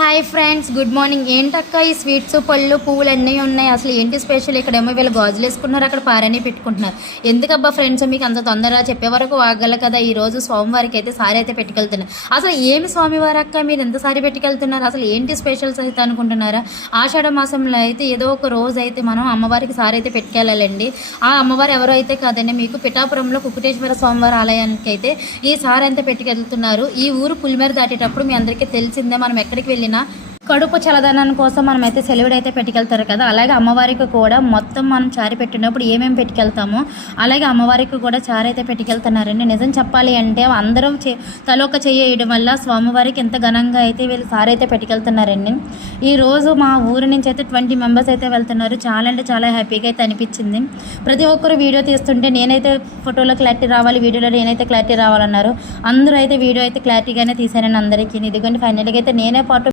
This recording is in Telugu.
Hi friends, good morning. ఏంటక్క ఈ స్వీట్స్ పళ్ళు పువ్వులు అన్నీ ఉన్నాయి, అసలు ఏంటి స్పెషల్? ఇక్కడేమో వీళ్ళు గాజులు వేసుకుంటున్నారు, అక్కడ పారాని పెట్టుకుంటున్నారు. ఎందుకబ్బా ఫ్రెండ్స్ మీకు అంత తొందరగా చెప్పే వరకు వాగల కదా. ఈ రోజు స్వామివారికి అయితే సారీ అయితే పెట్టుకెళ్తున్నారు. అసలు ఏమి స్వామివారి అక్క మీరు ఎంత సారీ పెట్టుకెళ్తున్నారు? అసలు ఏంటి స్పెషల్స్ అయితే అనుకుంటున్నారా? ఆషాఢ మాసంలో అయితే ఏదో ఒక రోజు అయితే మనం అమ్మవారికి సారీ అయితే పెట్టుకెళ్ళాలండి. ఆ అమ్మవారు ఎవరో అయితే కాదండి, మీకు పిఠాపురంలో కుకుటేశ్వర స్వామివారి ఆలయానికి అయితే ఈ సారీ అంతా పెట్టుకెళ్తున్నారు. ఈ ఊరు పులిమేర దాటేటప్పుడు మీ అందరికీ తెలిసిందే, మనం ఎక్కడికి వెళ్ళినా కడుపు చల్లదనం కోసం మనం అయితే సెలవుడు అయితే పెట్టుకెళ్తారు కదా. అలాగే అమ్మవారికి కూడా మొత్తం మనం చారి పెట్టినప్పుడు ఏమేమి పెట్టుకెళ్తామో అలాగే అమ్మవారికి కూడా చారి అయితే పెట్టుకెళ్తున్నారండి. నిజం చెప్పాలి అంటే అందరం తలొక చేయడం వల్ల స్వామివారికి ఎంత ఘనంగా అయితే వీళ్ళు సారి అయితే పెట్టుకెళ్తున్నారండి. ఈరోజు మా ఊరు నుంచి అయితే 20 మెంబర్స్ అయితే వెళ్తున్నారు. చాలా అంటే చాలా హ్యాపీగా అయితే అనిపించింది. ప్రతి ఒక్కరు వీడియో తీస్తుంటే నేనైతే ఫోటోలో క్లారిటీ రావాలి, వీడియోలో నేనైతే క్లారిటీ రావాలన్నారు. అందరూ అయితే వీడియో అయితే క్లారిటీగానే తీశారని అందరికీ. ఇదిగోండి ఫైనల్గా అయితే నేనే పాటు